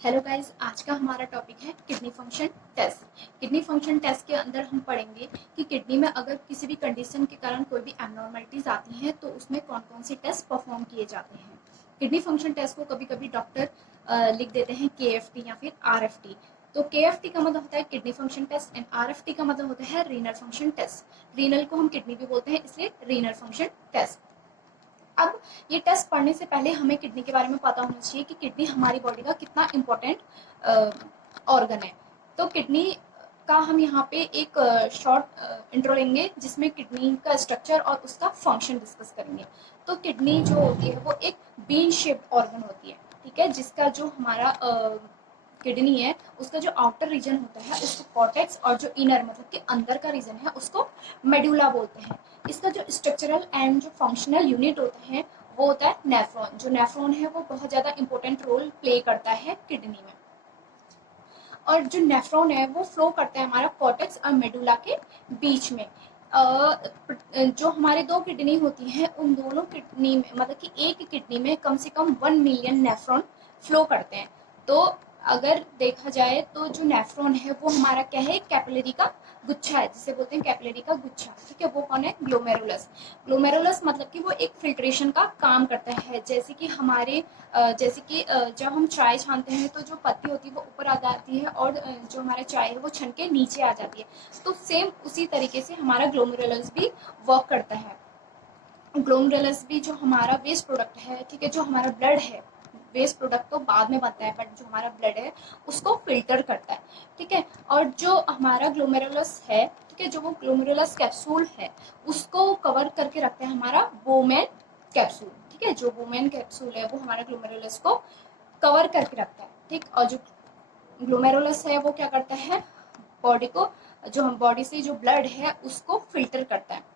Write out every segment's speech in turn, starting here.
Hello guys, आज का हमारा टॉपिक है kidney function test. Kidney function test के अंदर हम पढ़ेंगे कि किडनी में अगर किसी भी कंडीशन के कारण कोई भी एबनॉर्मलिटीज आती हैं तो उसमें कौन कौन से टेस्ट परफॉर्म किए जाते हैं। किडनी फंक्शन टेस्ट को कभी कभी डॉक्टर लिख देते हैं KFT या फिर RFT। तो KFT का मतलब होता है kidney function test and RFT का मतलब होता है रीनल फंक्शन टेस्ट। रीनल को हम किडनी भी बोलते हैं, इसलिए रीनल फंक्शन टेस्ट। अब ये टेस्ट पढ़ने से पहले हमें किडनी के बारे में पता होना चाहिए कि किडनी हमारी बॉडी का कितना इम्पोर्टेंट ऑर्गन है। तो किडनी का हम यहाँ पे एक शॉर्ट इंट्रो लेंगे जिसमें किडनी का स्ट्रक्चर और उसका फंक्शन डिस्कस करेंगे। तो किडनी जो होती है वो एक बीन शेप्ड ऑर्गन होती है, ठीक है, जिसका जो हमारा किडनी है उसका जो आउटर रीजन होता है उसको कॉर्टेक्स और जो इनर मतलब कि अंदर का रीजन है उसको मेडुला बोलते हैं। इसका जो स्ट्रक्चरल एंड जो फंक्शनल यूनिट होता है वो होता है नेफ्रॉन। जो नेफ्रॉन है वो बहुत ज़्यादा इंपॉर्टेंट रोल प्ले करता है किडनी में। और जो नेफ्रॉन है वो फ्लो करता है हमारा कॉर्टेक्स और मेडुला के बीच में। जो हमारे दो किडनी होती हैं उन दोनों किडनी में मतलब कि एक किडनी में कम से कम 1 मिलियन नेफ्रॉन फ्लो करते हैं। तो अगर देखा जाए तो जो नेफ्रॉन है वो हमारा क्या है, कैपिलरी का गुच्छा है, जिसे बोलते हैं कैपिलरी का गुच्छा, ठीक है। वो कौन है, ग्लोमेरुलस। ग्लोमेरुलस मतलब कि वो एक फिल्ट्रेशन का काम करता है। जैसे कि हमारे जब हम चाय छानते हैं तो जो पत्ती होती है वो ऊपर आ जाती है और जो हमारा चाय है वो छन के नीचे आ जाती है। तो सेम उसी तरीके से हमारा ग्लोमेरुलस भी वर्क करता है। ग्लोमेरुलस भी जो हमारा वेस्ट प्रोडक्ट है, ठीक है, जो हमारा ब्लड है, वेस्ट प्रोडक्ट तो बाद में बनता है बट जो हमारा ब्लड है उसको फिल्टर करता है, ठीक है। और जो हमारा ग्लोमेरुलस है, ठीक है, जो वो ग्लोमेरुलस कैप्सूल है उसको कवर करके रखता है हमारा बोमेन कैप्सूल, ठीक है। जो बोमेन कैप्सूल है वो हमारा ग्लोमेरुलस को कवर करके रखता है, ठीक। और जो ग्लोमेरुलस है वो क्या करता है, बॉडी को, जो हम बॉडी से जो ब्लड है उसको फिल्टर करता है।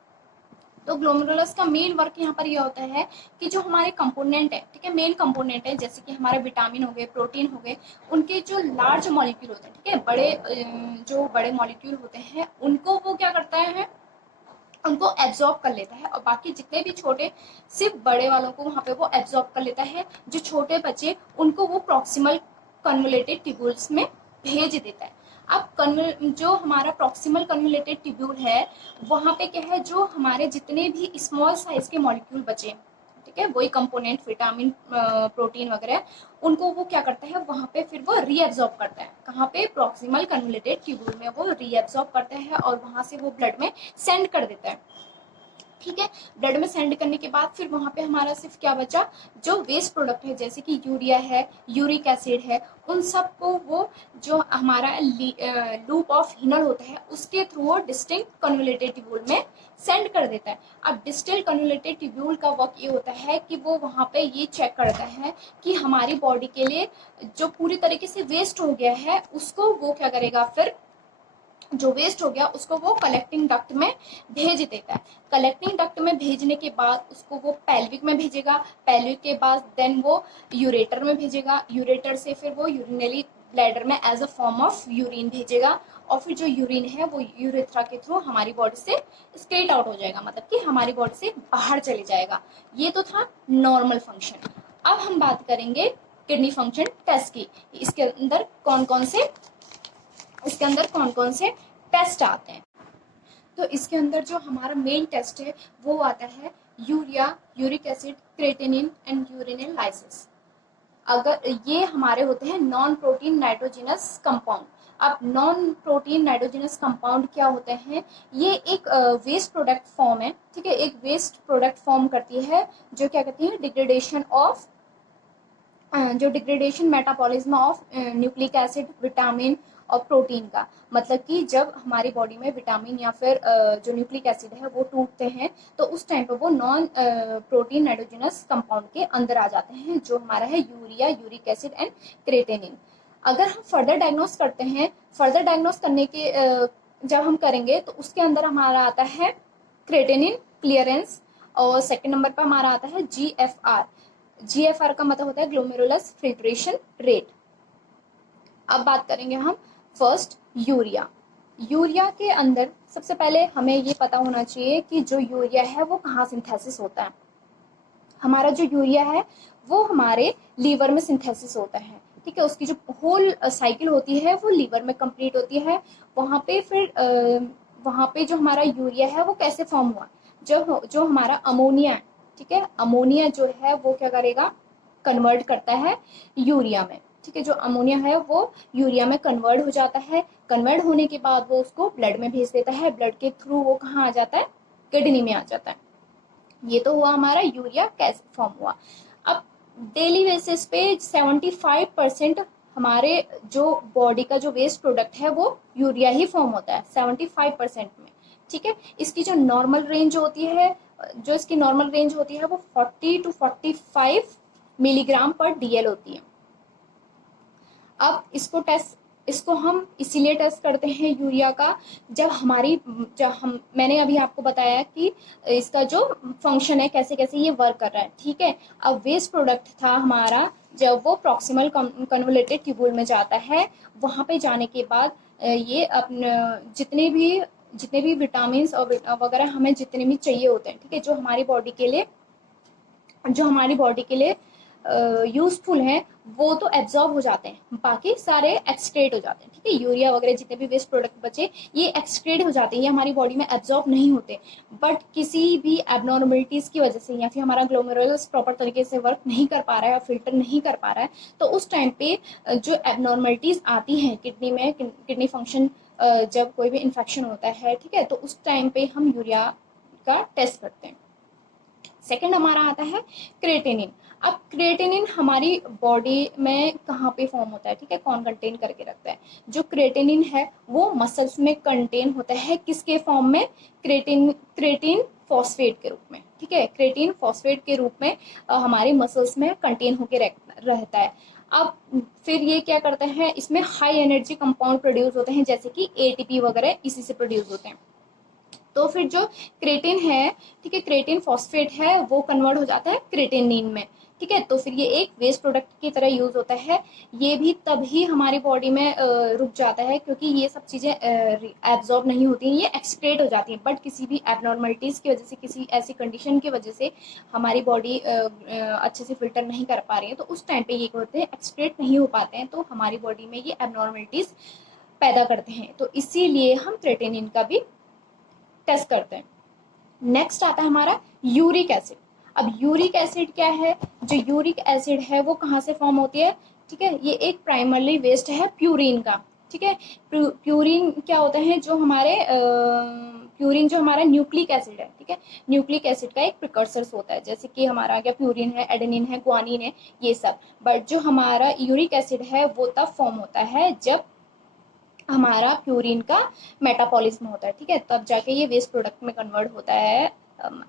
तो ग्लोमेरुलस का मेन वर्क यहाँ पर यह होता है कि जो हमारे कंपोनेंट है, ठीक है, मेन कंपोनेंट है, जैसे कि हमारे विटामिन हो गए, प्रोटीन हो गए, उनके जो लार्ज मॉलिक्यूल होते हैं, ठीक है, जो बड़े मॉलिक्यूल होते हैं उनको वो क्या करता है, उनको एब्जॉर्ब कर लेता है। और बाकी जितने भी छोटे, सिर्फ बड़े वालों को वहां पे वो एब्जॉर्ब कर लेता है। जो छोटे बचे उनको वो प्रॉक्सिमल कन्वोलेटेड ट्यूब्यूल्स में भेज देता है। अब जो हमारा प्रॉक्सिमल कन्वोलेटेड ट्यूब्यूल है वहां पे क्या है, जो हमारे जितने भी स्मॉल साइज के मॉलिक्यूल बचे, ठीक है, वही कंपोनेंट विटामिन प्रोटीन वगैरह, उनको वो क्या करता है वहां पे फिर वो रीएब्जॉर्ब करता है। कहाँ पे, प्रॉक्सिमल कन्वोलेटेड ट्यूब्यूल में वो रीएब्जॉर्ब करता है और वहां से वो ब्लड में सेंड कर देता है, ठीक है। ब्लड में सेंड करने के बाद फिर वहां पे हमारा सिर्फ क्या बचा, जो वेस्ट प्रोडक्ट है जैसे कि यूरिया है, यूरिक एसिड है, उन सबको वो जो हमारा लूप ऑफ हिनल होता है उसके थ्रू वो डिस्टिंक्ट कन्वोलेटेड ट्यूब्यूल में सेंड कर देता है। अब डिस्टिल कन्वोलेटेड ट्यूब्यूल का वर्क ये होता है कि वो वहां पे ये चेक करता है कि हमारी बॉडी के लिए जो पूरी तरीके से वेस्ट हो गया है उसको वो क्या करेगा, फिर जो वेस्ट हो गया उसको वो कलेक्टिंग डक्ट में भेज देता है। कलेक्टिंग डक्ट में भेजने के बाद उसको वो पेल्विक में भेजेगा, पेल्विक के बाद देन वो यूरेटर में भेजेगा, यूरेटर से फिर वो यूरिनरी ब्लैडर में as a form of urine भेजेगा। और फिर जो यूरिन है वो यूरेथ्रा के थ्रू हमारी बॉडी से स्केट आउट हो जाएगा, मतलब कि हमारी बॉडी से बाहर चले जाएगा। ये तो था नॉर्मल फंक्शन। अब हम बात करेंगे किडनी फंक्शन टेस्ट की। इसके अंदर कौन कौन से टेस्ट आते हैं। तो इसके अंदर जो हमारा मेन टेस्ट है वो आता है urea, uric acid, creatinine and urinal lysis. अगर ये हमारे होते हैं नॉन प्रोटीन नाइट्रोजिनस कंपाउंड। अब नॉन प्रोटीन नाइट्रोजिनस कंपाउंड क्या होते हैं, ये एक वेस्ट प्रोडक्ट फॉर्म है, ठीक है, एक वेस्ट प्रोडक्ट फॉर्म करती है जो क्या कहती है, degradation metabolism of nucleic acid, vitamin और प्रोटीन का। मतलब कि जब हमारी बॉडी में विटामिन या फिर जो न्यूक्लिक एसिड है वो टूटते हैं तो उस टाइम पर वो नॉन प्रोटीन नाइट्रोजनस कंपाउंड के अंदर आ जाते हैं, जो हमारा है urea, uric acid and creatinine. अगर हम फर्दर डायग्नोस करते हैं, फर्दर डायग्नोस करने के जब हम करेंगे तो उसके अंदर हमारा आता है क्रेटेनिन क्लियरेंस, और सेकंड नंबर पर हमारा आता है GFR। GFR का मतलब होता है ग्लोमेरुलस फिल्ट्रेशन रेट। अब बात करेंगे हम फर्स्ट यूरिया। यूरिया के अंदर सबसे पहले हमें ये पता होना चाहिए कि जो यूरिया है वो कहाँ सिंथेसिस होता है। हमारा जो यूरिया है वो हमारे लीवर में सिंथेसिस होता है, ठीक है। उसकी जो होल साइकिल होती है वो लीवर में कंप्लीट होती है। वहाँ पे फिर वहाँ पे जो हमारा यूरिया है वो कैसे फॉर्म हुआ, जो हमारा अमोनिया है, ठीक है, अमोनिया जो है वो क्या करेगा, कन्वर्ट करता है यूरिया में, ठीक है। जो अमोनिया है वो यूरिया में कन्वर्ट हो जाता है। कन्वर्ट होने के बाद वो उसको ब्लड में भेज देता है, ब्लड के थ्रू वो कहाँ आ जाता है, किडनी में आ जाता है। ये तो हुआ हमारा यूरिया कैसे फॉर्म हुआ। अब डेली बेसिस पे 75% हमारे जो बॉडी का जो वेस्ट प्रोडक्ट है वो यूरिया ही फॉर्म होता है 75% में, ठीक है। इसकी जो नॉर्मल रेंज होती है, जो इसकी नॉर्मल रेंज होती है वो 40 टू 45 मिलीग्राम पर डीएल होती है। अब इसको हम इसीलिए टेस्ट करते हैं यूरिया का, मैंने अभी आपको बताया कि इसका जो फंक्शन है कैसे कैसे ये वर्क कर रहा है, ठीक है। अब वेस्ट प्रोडक्ट था हमारा, जब वो प्रॉक्सिमल कन्वोलेटेड ट्यूब्यूल में जाता है, वहां पे जाने के बाद ये अपने जितने भी विटामिन और वगैरह हमें जितने भी चाहिए होते हैं, ठीक है, जो हमारी बॉडी के लिए यूजफुल हैं, वो तो एब्जॉर्ब हो जाते हैं, बाकी सारे एक्सक्रेट हो जाते हैं, ठीक है। यूरिया वगैरह जितने भी वेस्ट प्रोडक्ट बचे ये एक्सक्रेट हो जाते हैं, ये हमारी बॉडी में एब्जॉर्ब नहीं होते। बट किसी भी एबनॉर्मलिटीज की वजह से या फिर हमारा ग्लोमेरुलस प्रॉपर तरीके से वर्क नहीं कर पा रहा है, फिल्टर नहीं कर पा रहा है, तो उस टाइम पे जो एबनॉर्मलिटीज आती हैं किडनी में, किडनी फंक्शन, जब कोई भी इन्फेक्शन होता है, ठीक है, तो उस टाइम पे हम यूरिया का टेस्ट करते हैं। सेकंड हमारा आता है क्रिएटिनिन। अब क्रिएटिनिन हमारी बॉडी में कहाँ पे फॉर्म होता है, ठीक है, कौन कंटेन करके रखता है। जो क्रिएटिनिन है वो मसल्स में कंटेन होता है, किसके फॉर्म में, क्रिएटिन फॉस्फेट के रूप में, ठीक है, क्रिएटिन फॉस्फेट के रूप में हमारे मसल्स में कंटेन होकर रहता है। अब फिर ये क्या करता है, इसमें हाई एनर्जी कंपाउंड प्रोड्यूस होते हैं, जैसे कि एटीपी वगैरह इसी से प्रोड्यूस होते हैं। तो फिर जो क्रेटिन है, ठीक है, क्रेटिन फॉस्फेट है वो कन्वर्ट हो जाता है क्रेटिनिन में, ठीक है। तो फिर ये एक वेस्ट प्रोडक्ट की तरह यूज होता है। ये भी तभी हमारी बॉडी में रुक जाता है क्योंकि ये सब चीजें एब्जॉर्ब नहीं होती हैं, ये एक्सक्रेट हो जाती हैं। बट किसी भी एबनॉर्मलिटीज की वजह से, किसी ऐसी कंडीशन की वजह से हमारी बॉडी अच्छे से फिल्टर नहीं कर पा रही है, तो उस टाइम पे ये होते हैं, एक्सक्रेट नहीं हो पाते हैं, तो हमारी बॉडी में ये एबनॉर्मलिटीज पैदा करते हैं। तो इसीलिए हम क्रेटिनिन का भी टेस्ट करते हैं। नेक्स्ट आता है हमारा यूरिक एसिड। अब यूरिक एसिड क्या है, जो यूरिक एसिड है वो कहाँ से फॉर्म होती है, ठीक है, ये एक प्राइमरली वेस्ट है प्यूरिन का, ठीक है। प्यूरिन क्या होता है, जो हमारे प्यूरिन जो हमारा न्यूक्लिक एसिड है, ठीक है, न्यूक्लिक एसिड का एक प्रिकर्सर होता है, जैसे कि हमारा क्या प्यूरिन है, एडेनिन है, ग्वानिन है, ये सब। बट जो हमारा यूरिक एसिड है वो तब फॉर्म होता है जब हमारा प्यूरिन का मेटाबॉलिज्म होता है, ठीक है, तब जाके ये वेस्ट प्रोडक्ट में कन्वर्ट होता है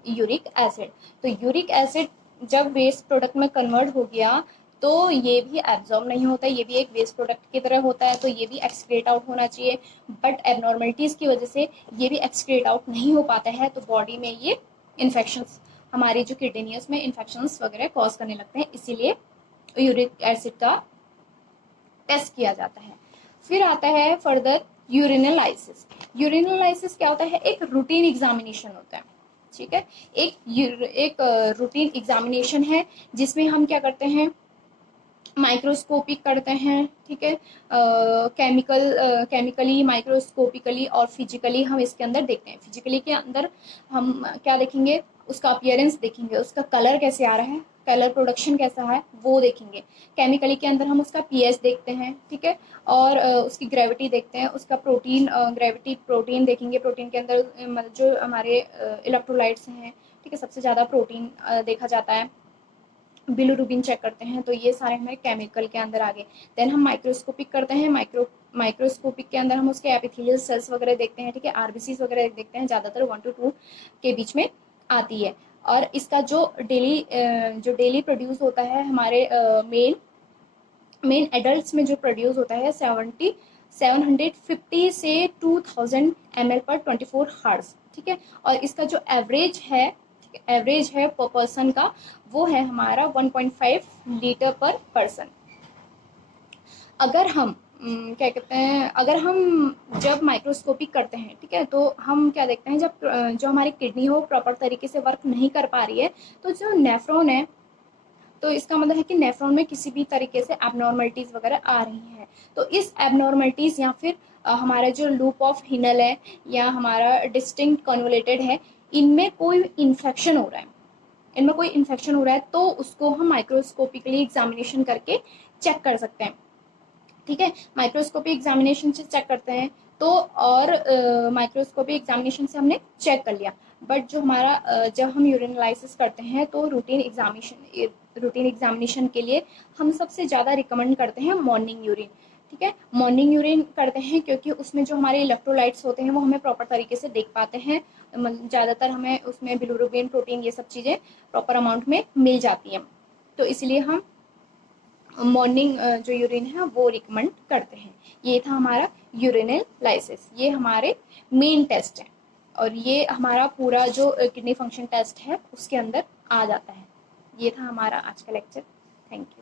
यूरिक एसिड। तो यूरिक एसिड जब वेस्ट प्रोडक्ट में कन्वर्ट हो गया तो ये भी एब्जॉर्ब नहीं होता, ये भी एक वेस्ट प्रोडक्ट की तरह होता है, तो ये भी एक्सक्रेट आउट होना चाहिए। बट एबनॉर्मलिटीज की वजह से ये भी एक्सक्रेट आउट नहीं हो पाता है, तो बॉडी में ये इन्फेक्शंस, हमारी जो किडनी है उसमें इन्फेक्शंस वगैरह कॉज करने लगते हैं, इसीलिए यूरिक एसिड का टेस्ट किया जाता है। फिर आता है फर्दर यूरिनलाइसिस। यूरिनलाइसिस क्या होता है, एक रूटीन एग्जामिनेशन होता है, ठीक है, एक रूटीन एग्जामिनेशन है जिसमें हम क्या करते हैं, माइक्रोस्कोपिक करते हैं, ठीक है, केमिकली, माइक्रोस्कोपिकली और फिजिकली हम इसके अंदर देखते हैं। फिजिकली के अंदर हम क्या देखेंगे, उसका अपीयरेंस देखेंगे, उसका कलर कैसे आ रहा है, कलर प्रोडक्शन कैसा है वो देखेंगे। केमिकली के अंदर हम उसका पीएच देखते हैं, ठीक है, और उसकी ग्रेविटी देखते हैं, उसका प्रोटीन ग्रेविटी प्रोटीन देखेंगे, प्रोटीन के अंदर जो हमारे इलेक्ट्रोलाइट्स हैं, ठीक है, सबसे ज़्यादा प्रोटीन देखा जाता है, बिलिरुबिन चेक करते हैं, तो ये सारे हमारे केमिकल के अंदर आ गए। देन हम माइक्रोस्कोपिक करते हैं, माइक्रोस्कोपिक के अंदर हम उसके एपिथेलियल सेल्स वगैरह देखते हैं, ठीक है, आरबीसीज वगैरह देखते हैं, ज़्यादातर 1 to 2 के बीच में आती है। और इसका जो डेली प्रोड्यूस होता है हमारे मेन एडल्ट्स में जो प्रोड्यूस होता है 750 से 2000 ml पर 24 हार्स, ठीक है। और इसका जो एवरेज है पर पर्सन का, वो है हमारा 1.5 लीटर पर पर्सन। अगर हम क्या कहते हैं, अगर हम जब माइक्रोस्कोपी करते हैं, ठीक है, तो हम क्या देखते हैं, जब जो हमारी किडनी हो प्रॉपर तरीके से वर्क नहीं कर पा रही है, तो जो नेफ्रॉन है, तो इसका मतलब है कि नेफ्रॉन में किसी भी तरीके से एबनॉर्मलिटीज़ वगैरह आ रही हैं। तो इस एबनॉर्मलिटीज़ या फिर हमारा जो लूप ऑफ हिनल है या हमारा डिस्टिंक्ट कन्वोलेटेड है, इनमें कोई इन्फेक्शन हो रहा है, इनमें कोई इन्फेक्शन हो रहा है, तो उसको हम माइक्रोस्कोपिकली एग्जामिनेशन करके चेक कर सकते हैं। ठीक है, माइक्रोस्कोपी एग्जामिनेशन से चेक करते हैं, तो और माइक्रोस्कोपी एग्जामिनेशन से हमने चेक कर लिया। बट जो हमारा जब हम यूरिन एनालिसिस करते हैं तो रूटीन एग्जामिनेशन के लिए हम सबसे ज़्यादा रिकमेंड करते हैं मॉर्निंग यूरिन। ठीक है, मॉर्निंग यूरिन करते हैं क्योंकि उसमें जो हमारे इलेक्ट्रोलाइट्स होते हैं वो हमें प्रॉपर तरीके से देख पाते हैं। ज़्यादातर हमें उसमें बिलिरुबिन, प्रोटीन, ये सब चीज़ें प्रॉपर अमाउंट में मिल जाती हैं, तो इसलिए हम मॉर्निंग जो यूरिन है वो रिकमेंड करते हैं। ये था हमारा यूरिनल लाइसिस, ये हमारे मेन टेस्ट है, और ये हमारा पूरा जो किडनी फंक्शन टेस्ट है उसके अंदर आ जाता है। ये था हमारा आज का लेक्चर। Thank you.